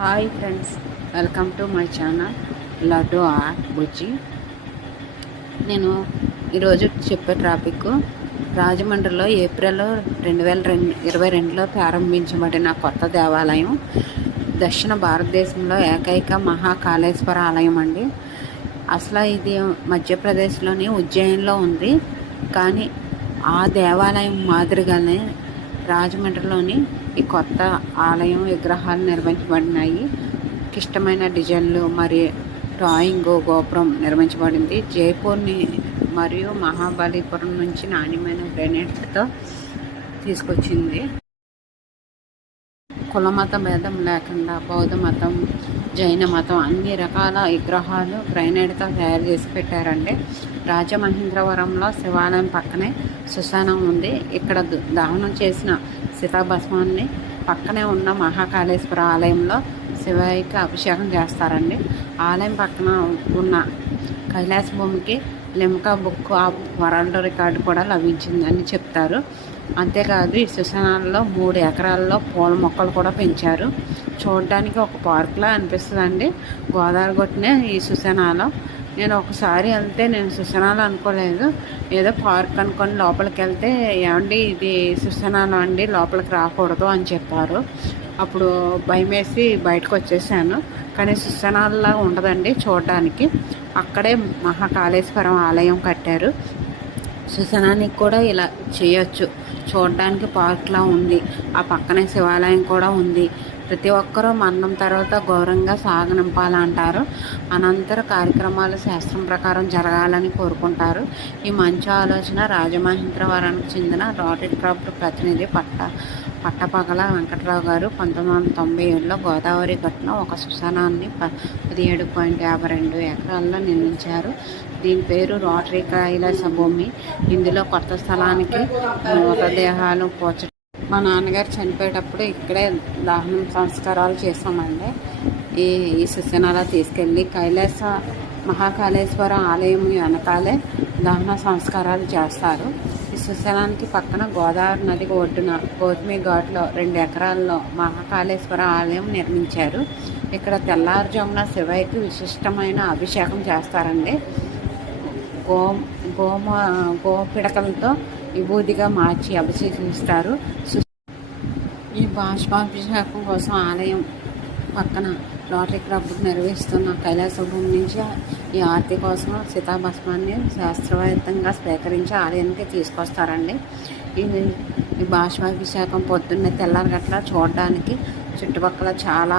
Hi friends, welcome to my channel Laddu art Bujji. నేను ఈరోజు చెప్పే టాపిక్ రాజమండ్రిలో ఏప్రిల్ 2022లో ప్రారంభించబడిన కొత్త దేవాలయం, దక్షిణ భారతదేశంలో ఏకైక మహాకాళేశ్వర ఆలయం అండి. అసలు ఇది మధ్యప్రదేశ్లోని ఉజ్జయిన్లో ఉంది. కానీ ఆ దేవాలయం మాదిరిగానే రాజమండ్రిలోని ఈ కొత్త ఆలయం విగ్రహాలు నిర్మించబడినాయి. ఇష్టమైన డిజైన్లు మరియు డ్రాయింగ్ గోపురం నిర్మించబడింది. జైపూర్ని మరియు మహాబలిపురం నుంచి నాణ్యమైన గ్రానైట్తో తీసుకొచ్చింది. కులమత భేదం లేకుండా బౌద్ధ మతం, జైన మతం అన్ని రకాల విగ్రహాలు గ్రానైట్తో తయారు చేసి పెట్టారండి. రాజమహేంద్రవరంలో శివాలయం పక్కనే శ్మశానం ఉంది. ఇక్కడ దహనం చేసిన సీతాభస్మాన్ని పక్కనే ఉన్న మహాకాళేశ్వర ఆలయంలో శివయ్యకి అభిషేకం చేస్తారండి. ఆలయం పక్కన ఉన్న కైలాస భూమికి Limca book of world record కూడా లభించిందని చెప్తారు. అంతేకాదు ఈ శ్మశానాల్లో 3 ఎకరాల్లో పూల మొక్కలు కూడా పెంచారు. చూడడానికి ఒక పార్క్లా అనిపిస్తుందండి. గోదావరి గొట్టునే ఈ శ్మశానాలు. నేను ఒకసారి వెళ్తే నేను శ్మశానాలు అనుకోలేదు, ఏదో పార్క్ అనుకొని లోపలికి వెళ్తే ఏమండి ఇది శ్మశానాలు అండి, లోపలికి రాకూడదు అని చెప్పారు. అప్పుడు భయం వేసి బయటకు వచ్చేసాను. కానీ శ్మశానాల్లో ఉండదండి చూడడానికి. అక్కడే మహాకాళేశ్వరం ఆలయం కట్టారు. శ్మశానానికి కూడా ఇలా చేయొచ్చు. చూడడానికి పార్క్లా ఉంది. ఆ పక్కనే శివాలయం కూడా ఉంది. ప్రతి ఒక్కరూ మరణం తర్వాత గౌరవంగా సాగనింపాలంటారు. అనంతర కార్యక్రమాలు శాస్త్రం ప్రకారం జరగాలని కోరుకుంటారు. ఈ మంచి ఆలోచన రాజమహేంద్రవరానికి చెందిన రోటరీ క్లబ్ ప్రతినిధి పట్టపగల వెంకట్రావు గారు 1997లో గోదావరి గట్టున ఒక శ్మశానాన్ని 17.52 ఎకరాల్లో నిర్మించారు. దీని పేరు రోటరీ కైలాస భూమి. ఇందులో కొత్త స్థలానికి మృతదేహాలు పోర్చడం. మా నాన్నగారు చనిపోయేటప్పుడు ఇక్కడే దహనం సంస్కారాలు చేస్తామండి. ఈ శ్మశానాలు తీసుకెళ్ళి మహాకాళేశ్వర ఆలయం వెనకాలే దహన సంస్కారాలు చేస్తారు. ఈ శ్మశానానికి పక్కన గోదావరి నది ఒడ్డున గౌతమి ఘాట్లో 2 ఎకరాల్లో మహాకాళేశ్వర ఆలయం నిర్మించారు. ఇక్కడ తెల్లారుజామున శివయ్యకి విశిష్టమైన అభిషేకం చేస్తారండి. గోపిడకలతో విభూతిగా మార్చి అభిషేకిస్తారు. ఈ బాష్పాభిషేకం కోసం ఆలయం పక్కన రోటరీ క్లబ్ నిర్వహిస్తున్న కైలాస భూమి నుంచి ఈ ఆరతి కోసం సీతాభస్మాన్ని శాస్త్రవేత్తంగా స్వీకరించి ఆలయానికి తీసుకొస్తారండి. ఈ బాష్పాభిషేకం పొద్దున్నే తెల్లారగట్ల చూడడానికి చుట్టుపక్కల చాలా